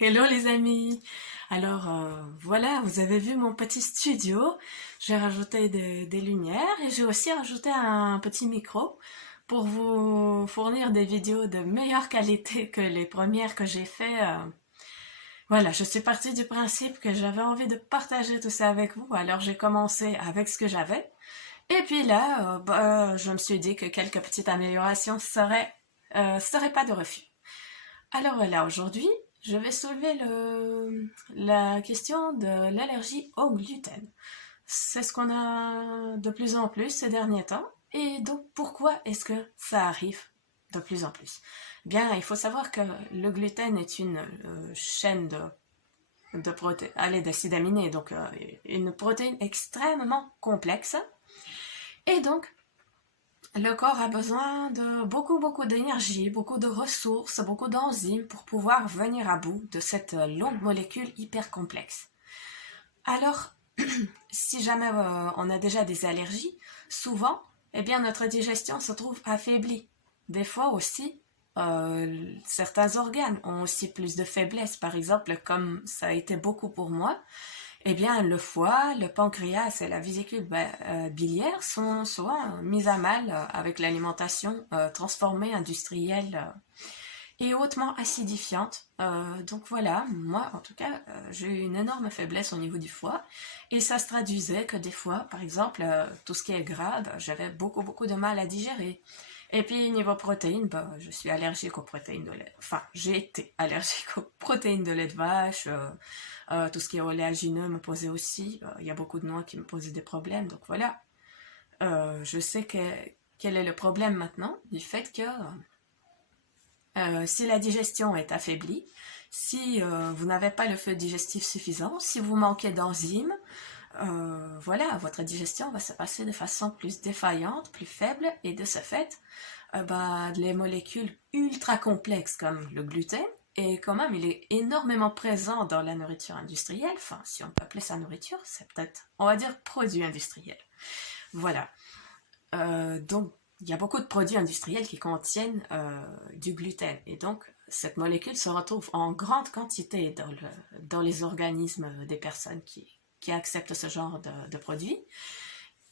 Hello les amis! Alors voilà, vous avez vu mon petit studio. J'ai rajouté des lumières et j'ai aussi rajouté un petit micro pour vous fournir des vidéos de meilleure qualité que les premières que j'ai fait. Voilà, je suis partie du principe que j'avais envie de partager tout ça avec vous, alors j'ai commencé avec ce que j'avais. Et puis là, je me suis dit que quelques petites améliorations seraient pas de refus. Alors voilà, aujourd'hui, je vais soulever la question de l'allergie au gluten. C'est ce qu'on a de plus en plus ces derniers temps. Et donc, pourquoi est-ce que ça arrive de plus en plus? Bien, il faut savoir que le gluten est une chaîne d'acides aminés, donc une protéine extrêmement complexe. Et donc, le corps a besoin de beaucoup d'énergie, beaucoup de ressources, beaucoup d'enzymes pour pouvoir venir à bout de cette longue molécule hyper complexe. Alors, si jamais on a déjà des allergies, souvent, eh bien, notre digestion se trouve affaiblie. Des fois aussi, certains organes ont aussi plus de faiblesse. Par exemple, comme ça a été beaucoup pour moi, eh bien, le foie, le pancréas et la vésicule biliaire sont souvent mis à mal avec l'alimentation transformée, industrielle et hautement acidifiante. Donc voilà, moi en tout cas, j'ai eu une énorme faiblesse au niveau du foie et ça se traduisait que des fois, par exemple, tout ce qui est gras, j'avais beaucoup de mal à digérer. Et puis niveau protéines, je suis allergique aux protéines de lait. Enfin, j'ai été allergique aux protéines de lait de vache. Tout ce qui est oléagineux me posait aussi. Il y a beaucoup de noix qui me posaient des problèmes. Donc voilà, je sais quel est le problème maintenant du fait que si la digestion est affaiblie, si vous n'avez pas le feu digestif suffisant, si vous manquez d'enzymes, voilà, votre digestion va se passer de façon plus défaillante, plus faible, et de ce fait, les molécules ultra complexes comme le gluten, et quand même il est énormément présent dans la nourriture industrielle, enfin si on peut appeler ça nourriture, c'est peut-être, on va dire, produit industriel. Voilà. Donc il y a beaucoup de produits industriels qui contiennent du gluten, et donc cette molécule se retrouve en grande quantité dans les organismes des personnes qui acceptent ce genre de produits.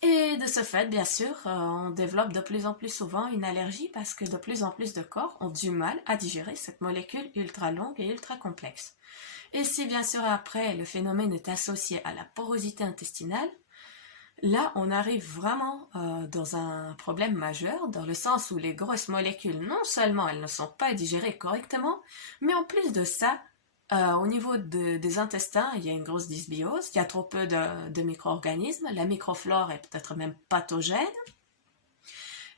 Et de ce fait, bien sûr, on développe de plus en plus souvent une allergie parce que de plus en plus de corps ont du mal à digérer cette molécule ultra longue et ultra complexe. Et si bien sûr après le phénomène est associé à la porosité intestinale, là on arrive vraiment dans un problème majeur, dans le sens où les grosses molécules, non seulement elles ne sont pas digérées correctement, mais en plus de ça, au niveau des intestins, il y a une grosse dysbiose, il y a trop peu de micro-organismes, la microflore est peut-être même pathogène.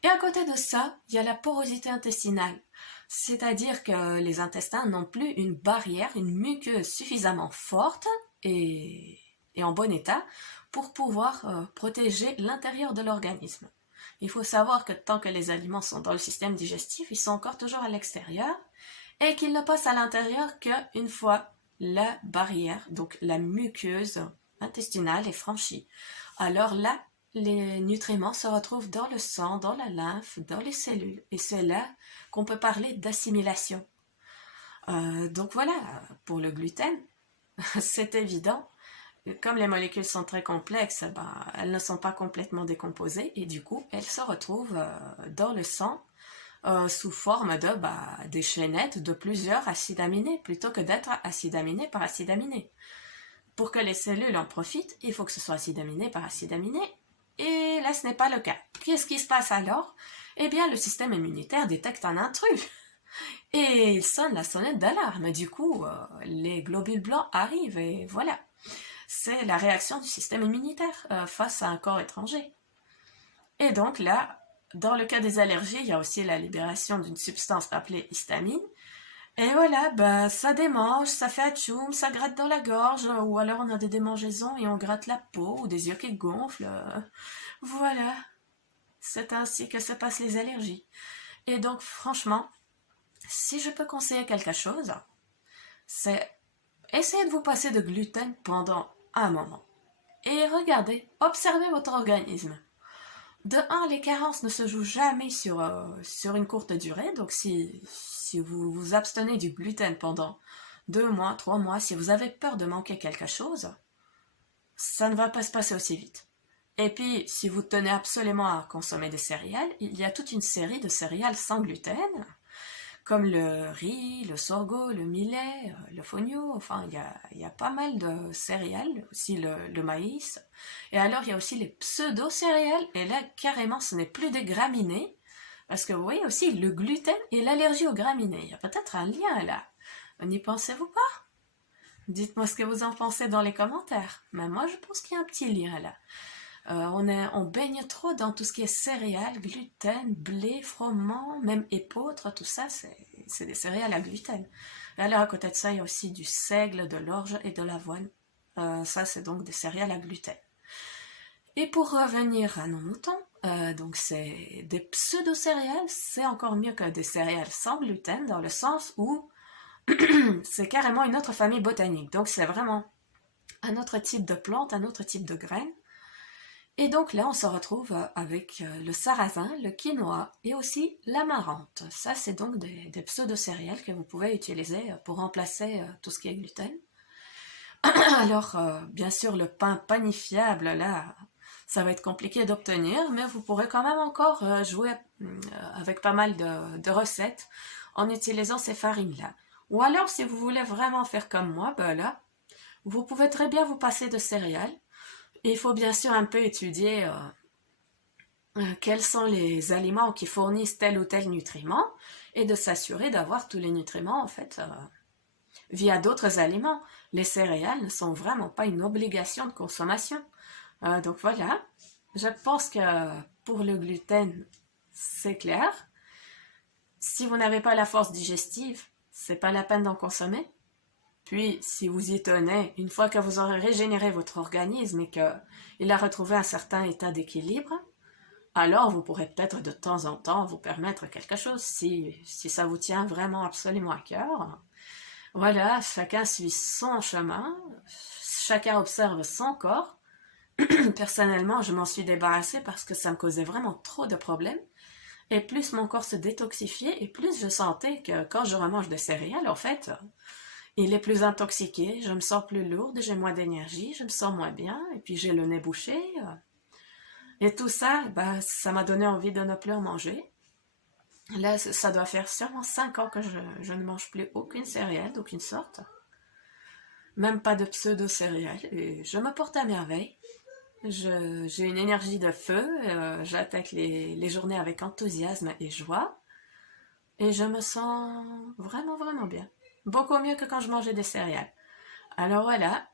Et à côté de ça, il y a la porosité intestinale, c'est-à-dire que les intestins n'ont plus une barrière, une muqueuse suffisamment forte et en bon état pour pouvoir protéger l'intérieur de l'organisme. Il faut savoir que tant que les aliments sont dans le système digestif, ils sont encore toujours à l'extérieur, et qu'il ne passe à l'intérieur qu'une fois la barrière, donc la muqueuse intestinale est franchie. Alors là, les nutriments se retrouvent dans le sang, dans la lymphe, dans les cellules, et c'est là qu'on peut parler d'assimilation. Donc voilà, pour le gluten, c'est évident. Comme les molécules sont très complexes, elles ne sont pas complètement décomposées et du coup, elles se retrouvent dans le sang sous forme des chaînettes de plusieurs acides aminés, plutôt que d'être acide aminé par acide aminé. Pour que les cellules en profitent, il faut que ce soit acide aminé par acide aminé, et là ce n'est pas le cas. Qu'est-ce qui se passe alors? Eh bien le système immunitaire détecte un intrus, et il sonne la sonnette d'alarme, du coup les globules blancs arrivent, et voilà. C'est la réaction du système immunitaire face à un corps étranger. Et donc là, dans le cas des allergies, il y a aussi la libération d'une substance appelée histamine. Et voilà, ça démange, ça fait atchoum, ça gratte dans la gorge, ou alors on a des démangeaisons et on gratte la peau, ou des yeux qui gonflent. Voilà, c'est ainsi que se passent les allergies. Et donc franchement, si je peux conseiller quelque chose, c'est essayez de vous passer de gluten pendant un moment. Et regardez, observez votre organisme. De un, les carences ne se jouent jamais sur une courte durée, donc si vous vous abstenez du gluten pendant 2 mois, 3 mois, si vous avez peur de manquer quelque chose, ça ne va pas se passer aussi vite. Et puis, si vous tenez absolument à consommer des céréales, il y a toute une série de céréales sans gluten, comme le riz, le sorgho, le millet, le fonio, enfin, il y a pas mal de céréales, aussi le maïs. Et alors, il y a aussi les pseudo-céréales, et là, carrément, ce n'est plus des graminées, parce que vous voyez aussi le gluten et l'allergie aux graminées. Il y a peut-être un lien là. N'y pensez-vous pas? Dites-moi ce que vous en pensez dans les commentaires. Mais moi, je pense qu'il y a un petit lien là. On baigne trop dans tout ce qui est céréales, gluten, blé, froment, même épeautre, tout ça, c'est des céréales à gluten. Et alors, à côté de ça, il y a aussi du seigle, de l'orge et de l'avoine. Ça, c'est donc des céréales à gluten. Et pour revenir à nos moutons, donc c'est des pseudo-céréales, c'est encore mieux que des céréales sans gluten, dans le sens où c'est carrément une autre famille botanique. Donc c'est vraiment un autre type de plante, un autre type de graines. Et donc là, on se retrouve avec le sarrasin, le quinoa et aussi l'amarante. Ça, c'est donc des pseudo-céréales que vous pouvez utiliser pour remplacer tout ce qui est gluten. Alors, bien sûr, le pain panifiable, là, ça va être compliqué d'obtenir, mais vous pourrez quand même encore jouer avec pas mal de recettes en utilisant ces farines-là. Ou alors, si vous voulez vraiment faire comme moi, ben là, vous pouvez très bien vous passer de céréales. Et il faut bien sûr un peu étudier quels sont les aliments qui fournissent tel ou tel nutriment et de s'assurer d'avoir tous les nutriments en fait via d'autres aliments. Les céréales ne sont vraiment pas une obligation de consommation. Donc voilà, je pense que pour le gluten, c'est clair. Si vous n'avez pas la force digestive, c'est pas la peine d'en consommer. Puis, si vous y tenez, une fois que vous aurez régénéré votre organisme et qu'il a retrouvé un certain état d'équilibre, alors vous pourrez peut-être de temps en temps vous permettre quelque chose si ça vous tient vraiment absolument à cœur. Voilà, chacun suit son chemin, chacun observe son corps. Personnellement, je m'en suis débarrassée parce que ça me causait vraiment trop de problèmes. Et plus mon corps se détoxifiait, et plus je sentais que quand je remange des céréales, en fait, il est plus intoxiqué, je me sens plus lourde, j'ai moins d'énergie, je me sens moins bien, et puis j'ai le nez bouché. Et tout ça, bah, ça m'a donné envie de ne plus en manger. Là, ça doit faire sûrement 5 ans que je ne mange plus aucune céréale d'aucune sorte. Même pas de pseudo-céréales, et je me porte à merveille. J'ai une énergie de feu, j'attaque les journées avec enthousiasme et joie, et je me sens vraiment, vraiment bien. Beaucoup mieux que quand je mangeais des céréales. Alors voilà,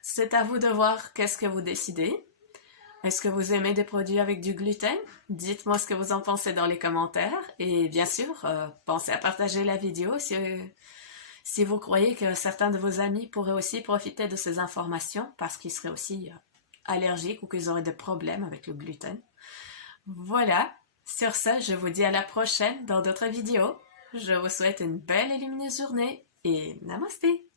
c'est à vous de voir qu'est-ce que vous décidez. Est-ce que vous aimez des produits avec du gluten? Dites-moi ce que vous en pensez dans les commentaires. Et bien sûr, pensez à partager la vidéo si vous croyez que certains de vos amis pourraient aussi profiter de ces informations parce qu'ils seraient aussi allergiques ou qu'ils auraient des problèmes avec le gluten. Voilà, sur ce, je vous dis à la prochaine dans d'autres vidéos. Je vous souhaite une belle et lumineuse journée et namasté!